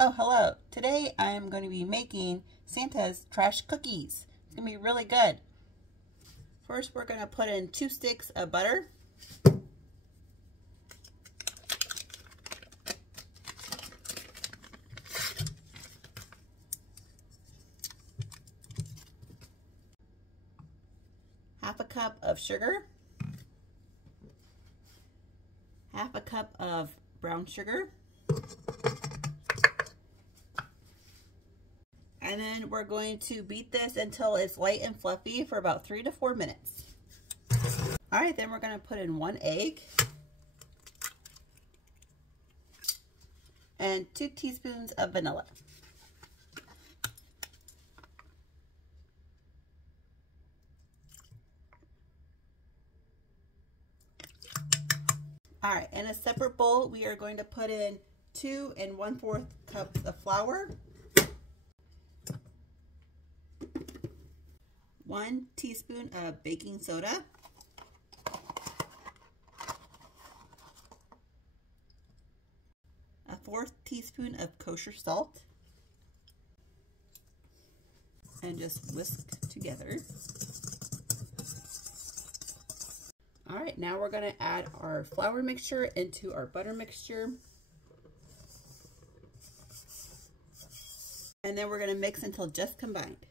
Oh, hello. Today I am going to be making Santa's trash cookies. It's going to be really good. First, we're going to put in 2 sticks of butter. Half a cup of sugar. Half a cup of brown sugar. And then we're going to beat this until it's light and fluffy for about 3 to 4 minutes. All right, then we're going to put in 1 egg and 2 teaspoons of vanilla. All right, in a separate bowl, we are going to put in 2 1/4 cups of flour, 1 teaspoon of baking soda, a 1/4 teaspoon of kosher salt, and just whisk together. All right, now we're going to add our flour mixture into our butter mixture. And then we're going to mix until just combined.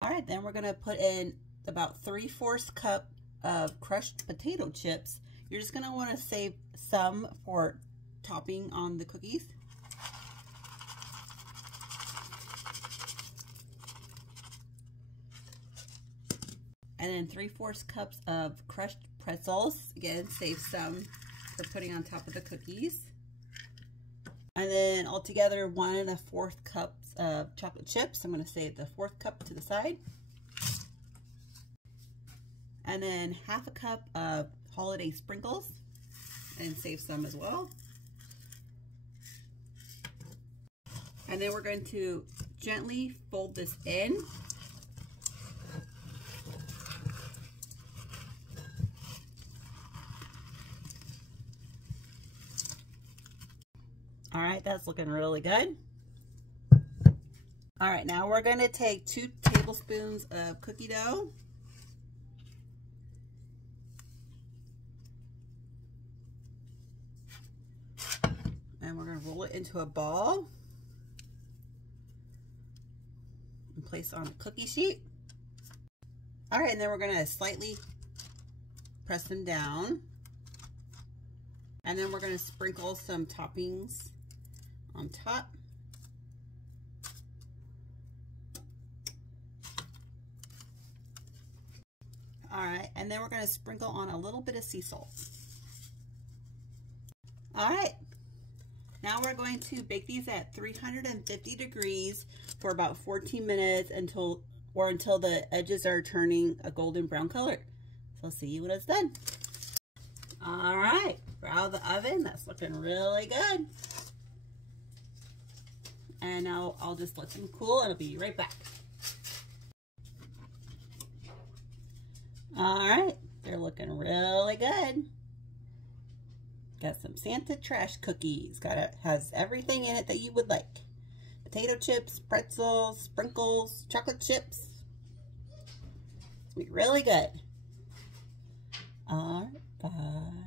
All right, then we're going to put in about 3/4 cup of crushed potato chips. You're just going to want to save some for topping on the cookies. And then 3/4 cups of crushed pretzels. Again, save some for putting on top of the cookies. And then altogether 1 1/4 cups of chocolate chips. I'm going to save the 1/4 cup to the side. And then 1/2 cup of holiday sprinkles and save some as well. And then we're going to gently fold this in. All right, that's looking really good. All right, now we're going to take 2 tablespoons of cookie dough. And we're going to roll it into a ball and place on a cookie sheet. All right, and then we're going to slightly press them down. And then we're going to sprinkle some toppings on top. All right, and then we're going to sprinkle on a little bit of sea salt. All right, now we're going to bake these at 350 degrees for about 14 minutes until the edges are turning a golden brown color. So see you when it's done. All right, we're out of the oven. That's looking really good. And now I'll just let them cool and I'll be right back. All right, they're looking really good. Got some Santa trash cookies. Has everything in it that you would like. Potato chips, pretzels, sprinkles, chocolate chips. It's gonna be really good. All right, bye.